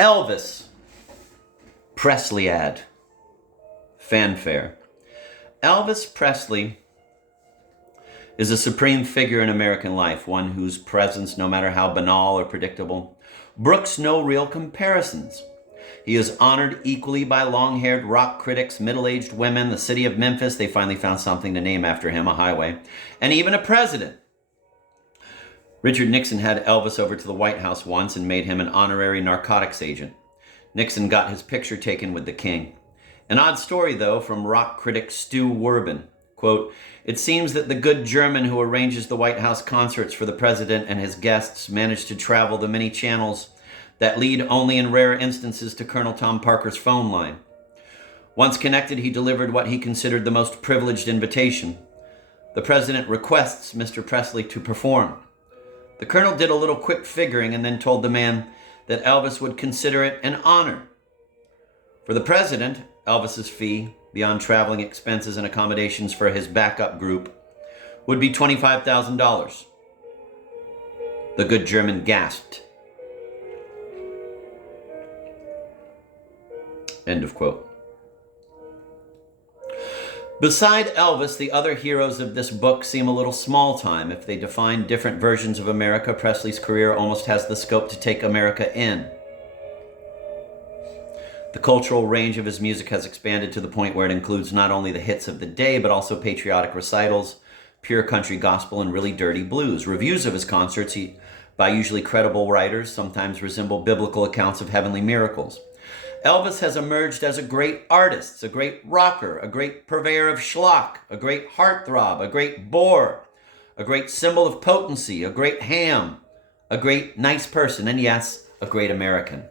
Elvis Presley ad. Fanfare. Elvis Presley is a supreme figure in American life, one whose presence, no matter how banal or predictable, brooks no real comparisons. He is honored equally by long-haired rock critics, middle-aged women, the city of Memphis — they finally found something to name after him, a highway — and even a president. Richard Nixon had Elvis over to the White House once and made him an honorary narcotics agent. Nixon got his picture taken with the king. An odd story, though, from rock critic Stu Werbin. Quote, "It seems that the good German who arranges the White House concerts for the president and his guests managed to travel the many channels that lead only in rare instances to Colonel Tom Parker's phone line. Once connected, he delivered what he considered the most privileged invitation. The president requests Mr. Presley to perform. The colonel did a little quick figuring and then told the man that Elvis would consider it an honor. For the president, Elvis's fee, beyond traveling expenses and accommodations for his backup group, would be $25,000. The good German gasped." End of quote. Beside Elvis, the other heroes of this book seem a little small time. If they define different versions of America, Presley's career almost has the scope to take America in. The cultural range of his music has expanded to the point where it includes not only the hits of the day, but also patriotic recitals, pure country gospel, and really dirty blues. Reviews of his concerts, by usually credible writers, sometimes resemble biblical accounts of heavenly miracles. Elvis has emerged as a great artist, a great rocker, a great purveyor of schlock, a great heartthrob, a great bore, a great symbol of potency, a great ham, a great nice person, and yes, a great American.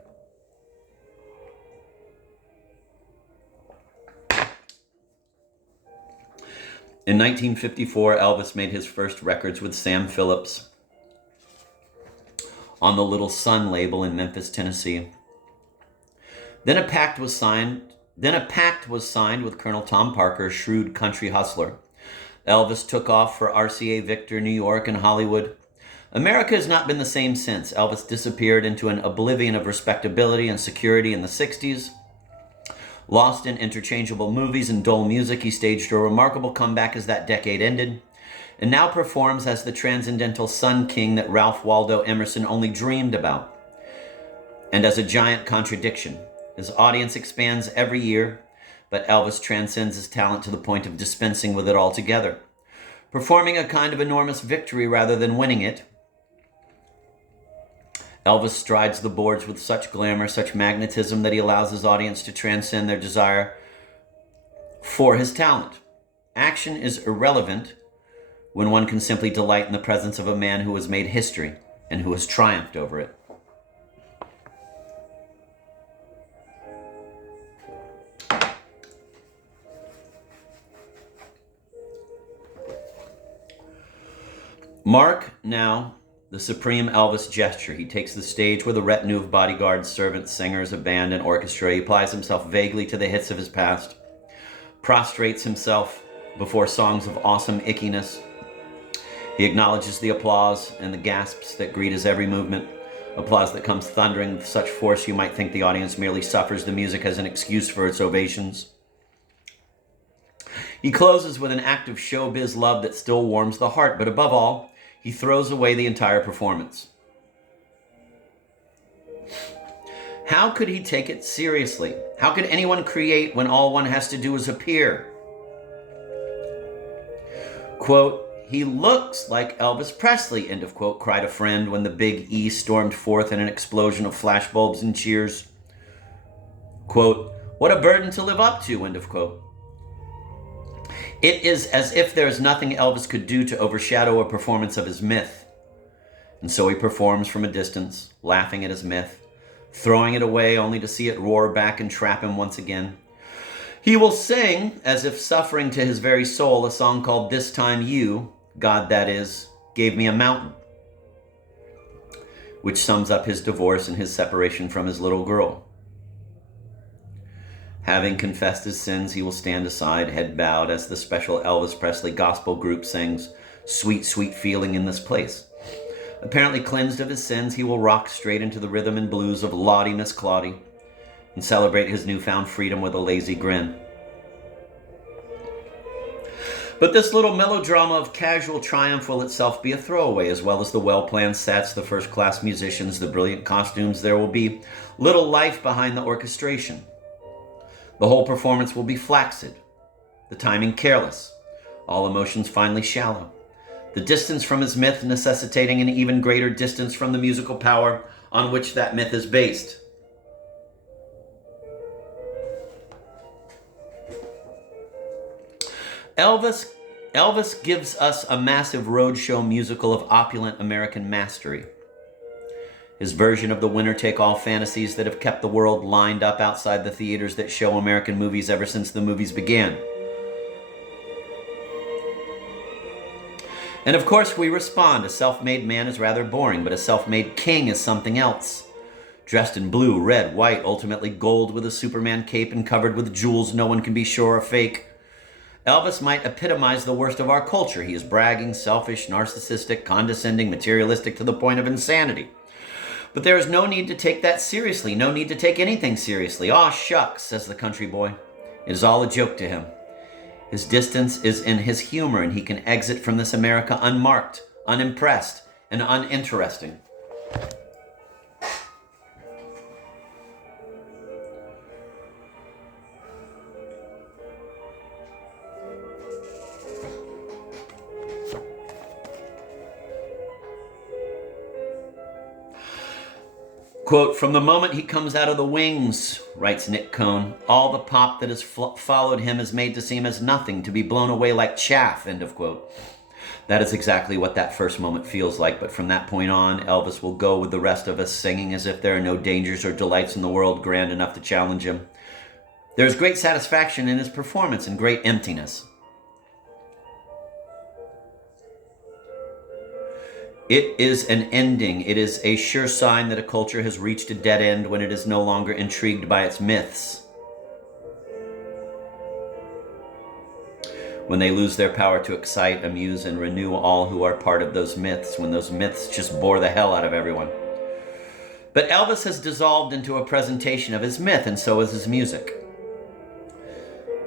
In 1954, Elvis made his first records with Sam Phillips on the Little Sun label in Memphis, Tennessee. Then a pact was signed with Colonel Tom Parker, a shrewd country hustler. Elvis took off for RCA Victor, New York, and Hollywood. America has not been the same since. Elvis disappeared into an oblivion of respectability and security in the 60s. Lost in interchangeable movies and dull music, he staged a remarkable comeback as that decade ended, and now performs as the transcendental Sun King that Ralph Waldo Emerson only dreamed about. And as a giant contradiction. His audience expands every year, but Elvis transcends his talent to the point of dispensing with it altogether, performing a kind of enormous victory rather than winning it. Elvis strides the boards with such glamour, such magnetism, that he allows his audience to transcend their desire for his talent. Action is irrelevant when one can simply delight in the presence of a man who has made history and who has triumphed over it. Mark now the supreme Elvis gesture. He takes the stage with a retinue of bodyguards, servants, singers, a band, and orchestra. He applies himself vaguely to the hits of his past, prostrates himself before songs of awesome ickiness. He acknowledges the applause and the gasps that greet his every movement, applause that comes thundering with such force you might think the audience merely suffers the music as an excuse for its ovations. He closes with an act of showbiz love that still warms the heart, but above all, he throws away the entire performance. How could he take it seriously? How could anyone create when all one has to do is appear? Quote, "He looks like Elvis Presley," end of quote, cried a friend when the Big E stormed forth in an explosion of flashbulbs and cheers. Quote, "What a burden to live up to," end of quote. It is as if there is nothing Elvis could do to overshadow a performance of his myth. And so he performs from a distance, laughing at his myth, throwing it away only to see it roar back and trap him once again. He will sing, as if suffering to his very soul, a song called "This Time You," God that is, "gave me a mountain," which sums up his divorce and his separation from his little girl. Having confessed his sins, he will stand aside, head bowed, as the special Elvis Presley gospel group sings "Sweet, Sweet Feeling in This Place," Apparently cleansed of his sins, he will rock straight into the rhythm and blues of Lottie Miss Claudie and celebrate his newfound freedom with a lazy grin. But this little melodrama of casual triumph will itself be a throwaway, as well as the well-planned sets, the first-class musicians, the brilliant costumes. There will be little life behind the orchestration. The whole performance will be flaccid, the timing careless, all emotions finally shallow. The distance from his myth necessitating an even greater distance from the musical power on which that myth is based. Elvis gives us a massive roadshow musical of opulent American mastery. His version of the winner-take-all fantasies that have kept the world lined up outside the theaters that show American movies ever since the movies began. And of course we respond. A self-made man is rather boring, but a self-made king is something else. Dressed in blue, red, white, ultimately gold, with a Superman cape and covered with jewels no one can be sure are fake. Elvis might epitomize the worst of our culture. He is bragging, selfish, narcissistic, condescending, materialistic to the point of insanity. But there is no need to take that seriously, no need to take anything seriously. Aw, shucks, says the country boy. It is all a joke to him. His distance is in his humor, and he can exit from this America unmarked, unimpressed, and uninteresting. Quote, "From the moment he comes out of the wings," writes Nick Cohn, "all the pop that has followed him is made to seem as nothing, to be blown away like chaff," end of quote. That is exactly what that first moment feels like, but from that point on, Elvis will go with the rest of us, singing as if there are no dangers or delights in the world grand enough to challenge him. There is great satisfaction in his performance and great emptiness. It is an ending. It is a sure sign that a culture has reached a dead end when it is no longer intrigued by its myths. When they lose their power to excite, amuse, and renew all who are part of those myths, when those myths just bore the hell out of everyone. But Elvis has dissolved into a presentation of his myth, and so is his music.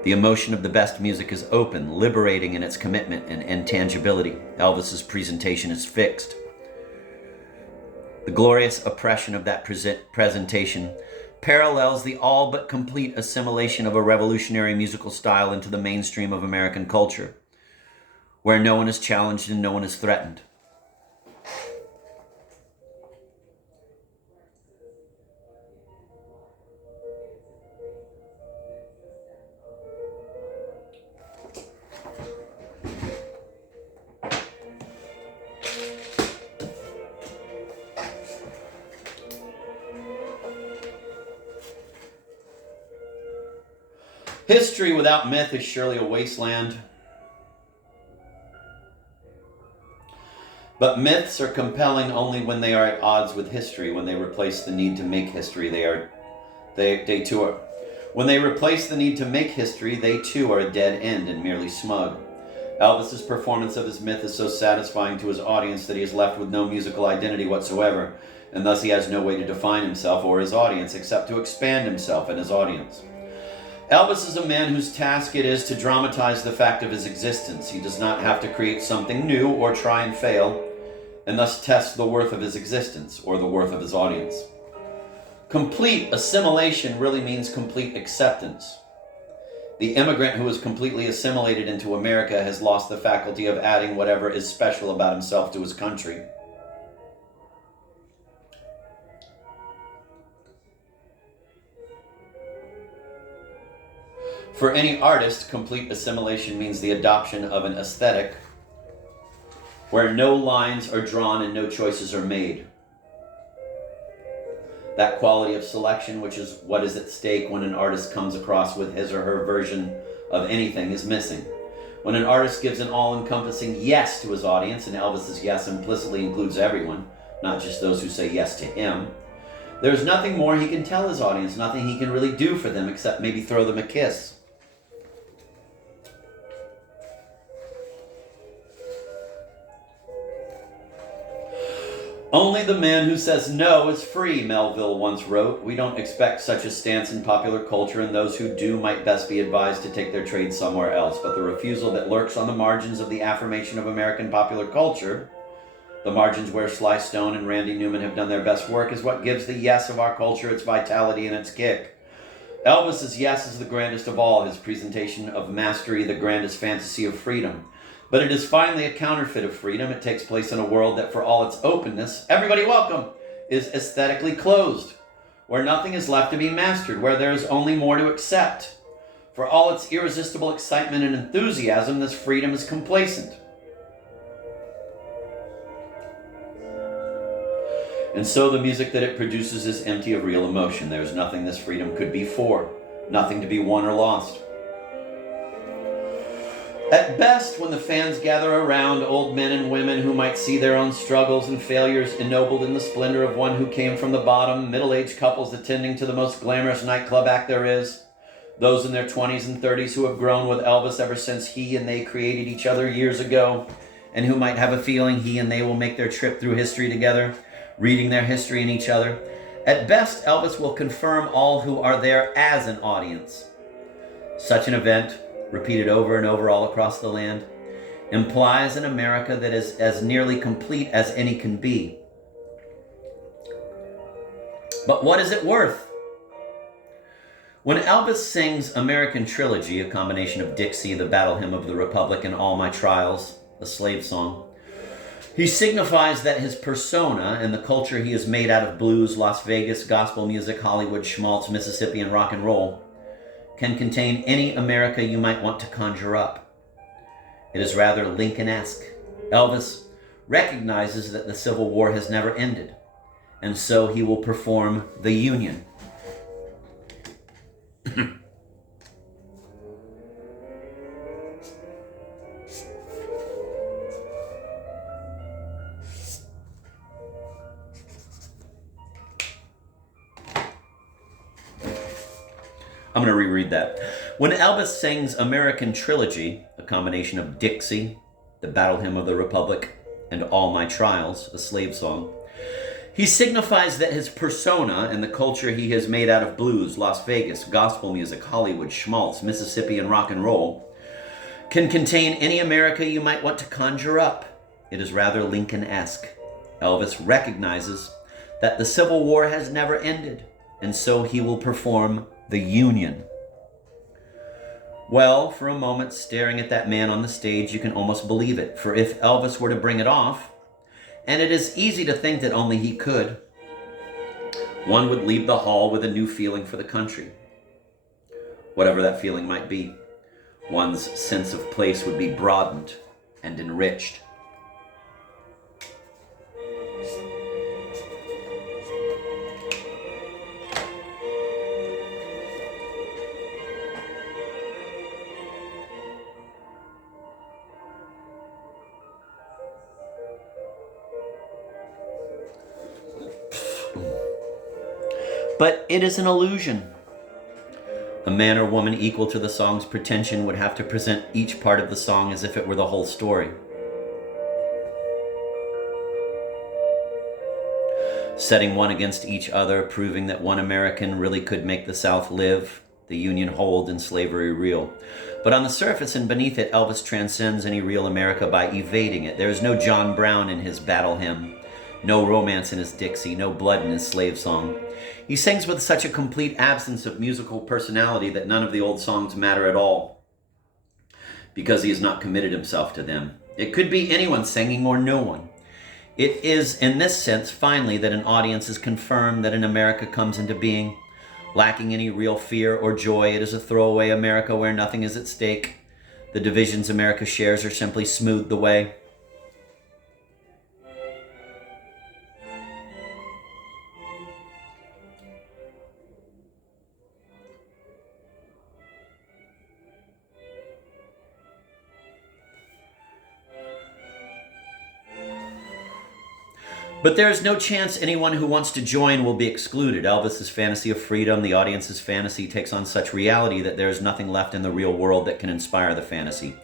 The emotion of the best music is open, liberating in its commitment and intangibility. Elvis's presentation is fixed. The glorious oppression of that presentation parallels the all but complete assimilation of a revolutionary musical style into the mainstream of American culture, where no one is challenged and no one is threatened. History without myth is surely a wasteland. But myths are compelling only when they are at odds with history. When they replace the need to make history, they too are. When they replace the need to make history, they too are a dead end and merely smug. Elvis's performance of his myth is so satisfying to his audience that he is left with no musical identity whatsoever, and thus he has no way to define himself or his audience except to expand himself and his audience. Elvis is a man whose task it is to dramatize the fact of his existence. He does not have to create something new or try and fail, and thus test the worth of his existence or the worth of his audience. Complete assimilation really means complete acceptance. The immigrant who is completely assimilated into America has lost the faculty of adding whatever is special about himself to his country. For any artist, complete assimilation means the adoption of an aesthetic where no lines are drawn and no choices are made. That quality of selection, which is what is at stake when an artist comes across with his or her version of anything, is missing. When an artist gives an all-encompassing yes to his audience, and Elvis's yes implicitly includes everyone, not just those who say yes to him, there's nothing more he can tell his audience, nothing he can really do for them except maybe throw them a kiss. Only the man who says no is free, Melville once wrote. We don't expect such a stance in popular culture, and those who do might best be advised to take their trade somewhere else. But the refusal that lurks on the margins of the affirmation of American popular culture, the margins where Sly Stone and Randy Newman have done their best work, is what gives the yes of our culture its vitality and its kick. Elvis's yes is the grandest of all, his presentation of mastery, the grandest fantasy of freedom. But it is finally a counterfeit of freedom. It takes place in a world that, for all its openness, everybody welcome, is aesthetically closed, where nothing is left to be mastered, where there is only more to accept. For all its irresistible excitement and enthusiasm, this freedom is complacent. And so the music that it produces is empty of real emotion. There is nothing this freedom could be for, nothing to be won or lost. At best, when the fans gather around, old men and women who might see their own struggles and failures ennobled in the splendor of one who came from the bottom, middle-aged couples attending to the most glamorous nightclub act there is, those in their 20s and 30s who have grown with Elvis ever since he and they created each other years ago, and who might have a feeling he and they will make their trip through history together, reading their history in each other. At best, Elvis will confirm all who are there as an audience. Such an event, repeated over and over all across the land, implies an America that is as nearly complete as any can be. But what is it worth? When Elvis sings American Trilogy, a combination of Dixie, the Battle Hymn of the Republic, and All My Trials, a slave song, he signifies that his persona and the culture he has made out of blues, Las Vegas, gospel music, Hollywood, schmaltz, Mississippi, and rock and roll can contain any America you might want to conjure up. It is rather Lincoln-esque. Elvis recognizes that the Civil War has never ended, and so he will perform the Union. I'm going to reread that. When Elvis sings American Trilogy, a combination of Dixie, the Battle Hymn of the Republic, and All My Trials, a slave song, he signifies that his persona and the culture he has made out of blues, Las Vegas, gospel music, Hollywood, schmaltz, Mississippi, and rock and roll can contain any America you might want to conjure up. It is rather Lincoln-esque. Elvis recognizes that the Civil War has never ended, and so he will perform the Union. Well, for a moment, staring at that man on the stage, you can almost believe it. For if Elvis were to bring it off, and it is easy to think that only he could, one would leave the hall with a new feeling for the country. Whatever that feeling might be, one's sense of place would be broadened and enriched. But it is an illusion. A man or woman equal to the song's pretension would have to present each part of the song as if it were the whole story. Setting one against each other, proving that one American really could make the South live, the Union hold, and slavery real. But on the surface and beneath it, Elvis transcends any real America by evading it. There is no John Brown in his battle hymn, no romance in his Dixie, no blood in his slave song. He sings with such a complete absence of musical personality that none of the old songs matter at all, because he has not committed himself to them. It could be anyone singing or no one. It is in this sense, finally, that an audience is confirmed that an America comes into being, lacking any real fear or joy. It is a throwaway America where nothing is at stake. The divisions America shares are simply smoothed away. But there is no chance anyone who wants to join will be excluded. Elvis's fantasy of freedom, the audience's fantasy, takes on such reality that there is nothing left in the real world that can inspire the fantasy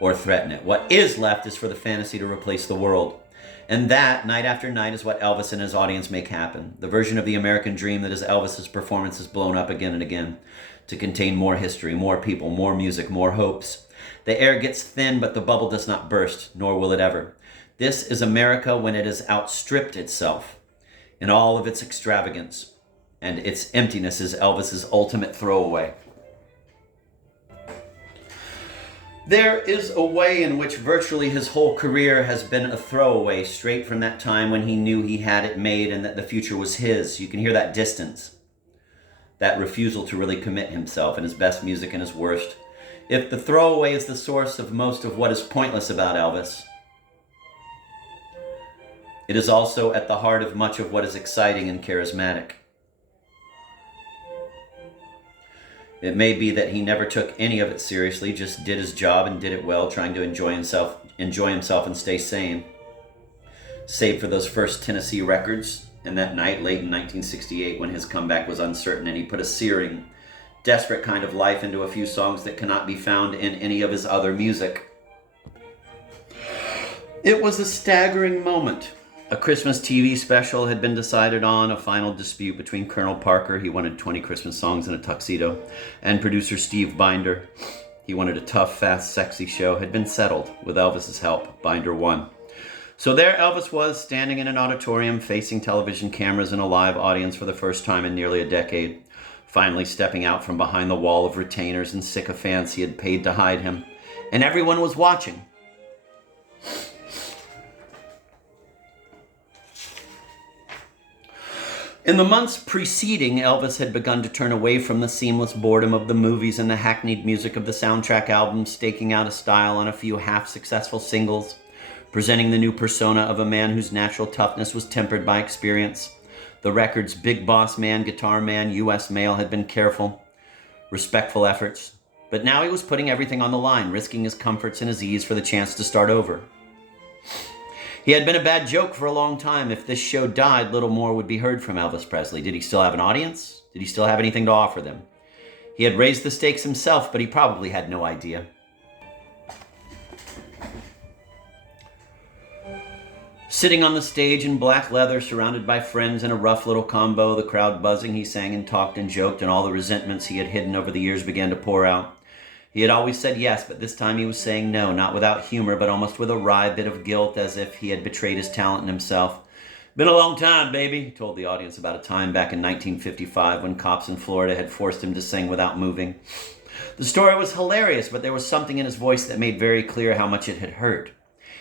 or threaten it. What is left is for the fantasy to replace the world. And that, night after night, is what Elvis and his audience make happen. The version of the American dream that is Elvis's performance is blown up again and again to contain more history, more people, more music, more hopes. The air gets thin, but the bubble does not burst, nor will it ever. This is America when it has outstripped itself in all of its extravagance, and its emptiness is Elvis's ultimate throwaway. There is a way in which virtually his whole career has been a throwaway, straight from that time when he knew he had it made and that the future was his. You can hear that distance, that refusal to really commit himself in his best music and his worst. If the throwaway is the source of most of what is pointless about Elvis, it is also at the heart of much of what is exciting and charismatic. It may be that he never took any of it seriously, just did his job and did it well, trying to enjoy himself and stay sane. Save for those first Tennessee records, and that night late in 1968 when his comeback was uncertain and he put a searing, desperate kind of life into a few songs that cannot be found in any of his other music. It was a staggering moment. A Christmas TV special had been decided on, a final dispute between Colonel Parker, he wanted 20 Christmas songs in a tuxedo, and producer Steve Binder, he wanted a tough, fast, sexy show, had been settled. With Elvis's help, Binder won. So there Elvis was, standing in an auditorium, facing television cameras and a live audience for the first time in nearly a decade, finally stepping out from behind the wall of retainers and sycophants he had paid to hide him. And everyone was watching. In the months preceding, Elvis had begun to turn away from the seamless boredom of the movies and the hackneyed music of the soundtrack albums, staking out a style on a few half-successful singles, presenting the new persona of a man whose natural toughness was tempered by experience. The record's big boss man, guitar man, U.S. mail had been careful, respectful efforts, but now he was putting everything on the line, risking his comforts and his ease for the chance to start over. He had been a bad joke for a long time. If this show died, little more would be heard from Elvis Presley. Did he still have an audience? Did he still have anything to offer them? He had raised the stakes himself, but he probably had no idea. Sitting on the stage in black leather, surrounded by friends in a rough little combo, the crowd buzzing, he sang and talked and joked, and all the resentments he had hidden over the years began to pour out. He had always said yes, but this time he was saying no, not without humor, but almost with a wry bit of guilt, as if he had betrayed his talent and himself. "Been a long time, baby," he told the audience about a time back in 1955 when cops in Florida had forced him to sing without moving. The story was hilarious, but there was something in his voice that made very clear how much it had hurt.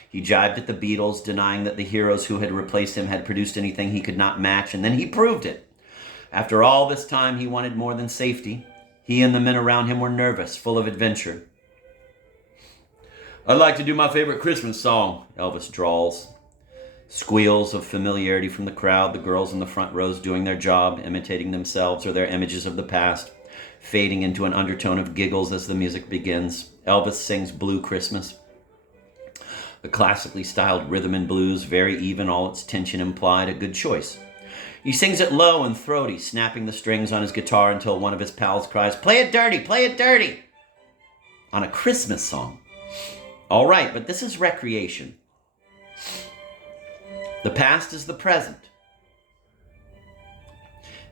He jibed at the Beatles, denying that the heroes who had replaced him had produced anything he could not match, and then he proved it. After all this time, he wanted more than safety. He and the men around him were nervous, full of adventure. "I'd like to do my favorite Christmas song," Elvis drawls. Squeals of familiarity from the crowd, the girls in the front rows doing their job, imitating themselves or their images of the past, fading into an undertone of giggles as the music begins. Elvis sings Blue Christmas. A classically styled rhythm and blues, very even, all its tension implied, a good choice. He sings it low and throaty, snapping the strings on his guitar until one of his pals cries, "Play it dirty, play it dirty!" On a Christmas song. All right, but this is recreation. The past is the present.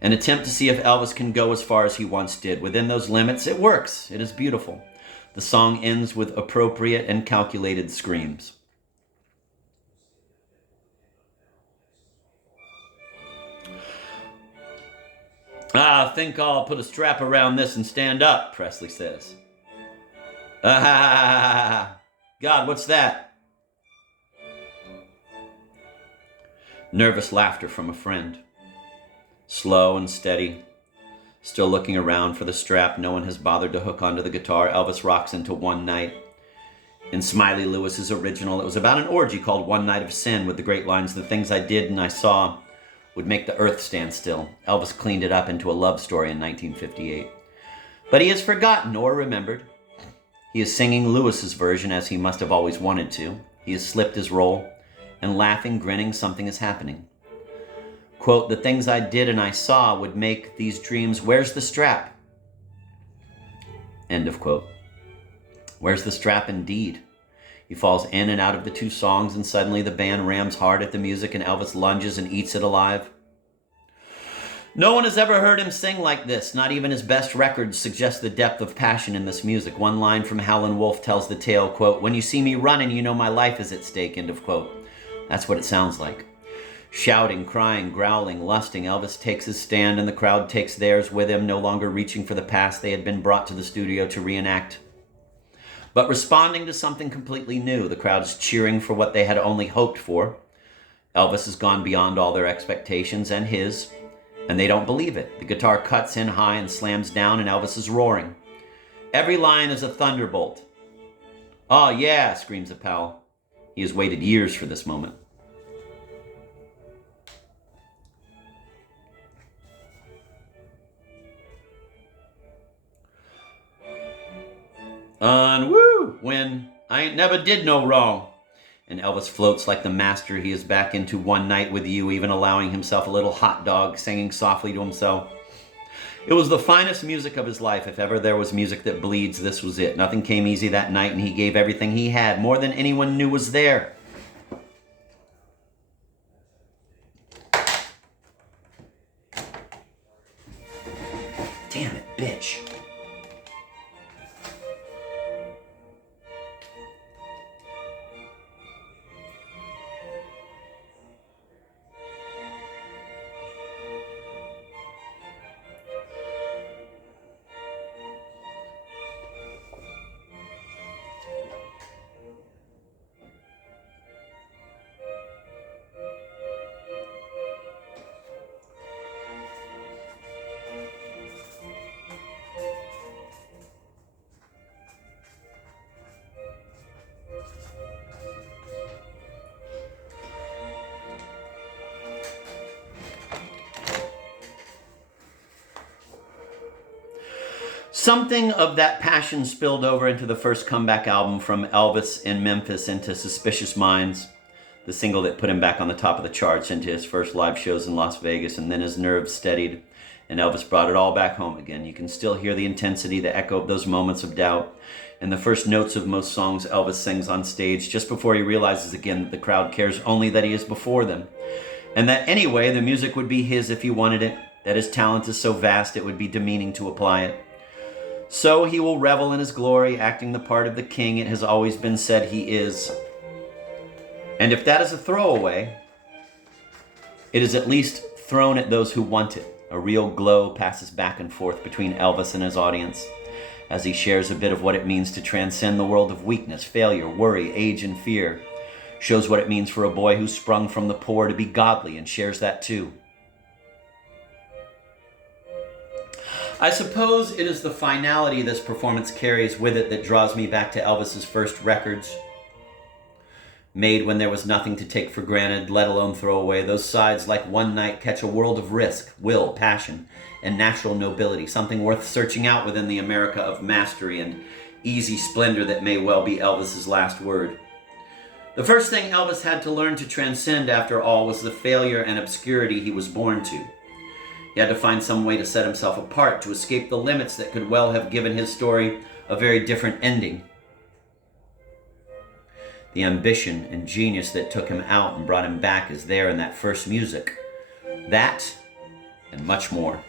An attempt to see if Elvis can go as far as he once did. Within those limits, it works. It is beautiful. The song ends with appropriate and calculated screams. "I think I'll put a strap around this and stand up," Presley says. "Ah, God, what's that?" Nervous laughter from a friend. Slow and steady, still looking around for the strap no one has bothered to hook onto the guitar, Elvis rocks into One Night. In Smiley Lewis's original, it was about an orgy called One Night of Sin, with the great lines, "The things I did and I saw would make the earth stand still." Elvis cleaned it up into a love story in 1958. But he has forgotten or remembered. He is singing Lewis's version as he must have always wanted to. He has slipped his role, and laughing, grinning, something is happening. Quote, "The things I did and I saw would make these dreams, where's the strap?" End of quote. Where's the strap indeed? He falls in and out of the two songs, and suddenly the band rams hard at the music and Elvis lunges and eats it alive. No one has ever heard him sing like this. Not even his best records suggest the depth of passion in this music. One line from Howlin' Wolf tells the tale, quote, "When you see me running, you know my life is at stake," end of quote. That's what it sounds like. Shouting, crying, growling, lusting, Elvis takes his stand and the crowd takes theirs with him, no longer reaching for the past they had been brought to the studio to reenact, but responding to something completely new. The crowd is cheering for what they had only hoped for. Elvis has gone beyond all their expectations and his, and they don't believe it. The guitar cuts in high and slams down, and Elvis is roaring. Every line is a thunderbolt. "Oh yeah," screams a pal. He has waited years for this moment. Woo, when I ain't never did no wrong. And Elvis floats like the master he is back into One Night with You, even allowing himself a little hot dog, singing softly to himself. It was the finest music of his life. If ever there was music that bleeds, this was it. Nothing came easy that night, and he gave everything he had, more than anyone knew was there. Damn it, bitch. Something of that passion spilled over into the first comeback album from Elvis in Memphis, into Suspicious Minds, the single that put him back on the top of the charts, into his first live shows in Las Vegas, and then his nerves steadied, and Elvis brought it all back home again. You can still hear the intensity, the echo of those moments of doubt, and the first notes of most songs Elvis sings on stage just before he realizes again that the crowd cares only that he is before them, and that anyway the music would be his if he wanted it, that his talent is so vast it would be demeaning to apply it. So he will revel in his glory, acting the part of the king it has always been said he is. And if that is a throwaway, it is at least thrown at those who want it. A real glow passes back and forth between Elvis and his audience as he shares a bit of what it means to transcend the world of weakness, failure, worry, age, and fear. Shows what it means for a boy who sprung from the poor to be godly, and shares that too. I suppose it is the finality this performance carries with it that draws me back to Elvis's first records, made when there was nothing to take for granted, let alone throw away. Those sides, like One Night, catch a world of risk, will, passion, and natural nobility, something worth searching out within the America of mastery and easy splendor that may well be Elvis's last word. The first thing Elvis had to learn to transcend, after all, was the failure and obscurity he was born to. He had to find some way to set himself apart, to escape the limits that could well have given his story a very different ending. The ambition and genius that took him out and brought him back is there in that first music. That and much more.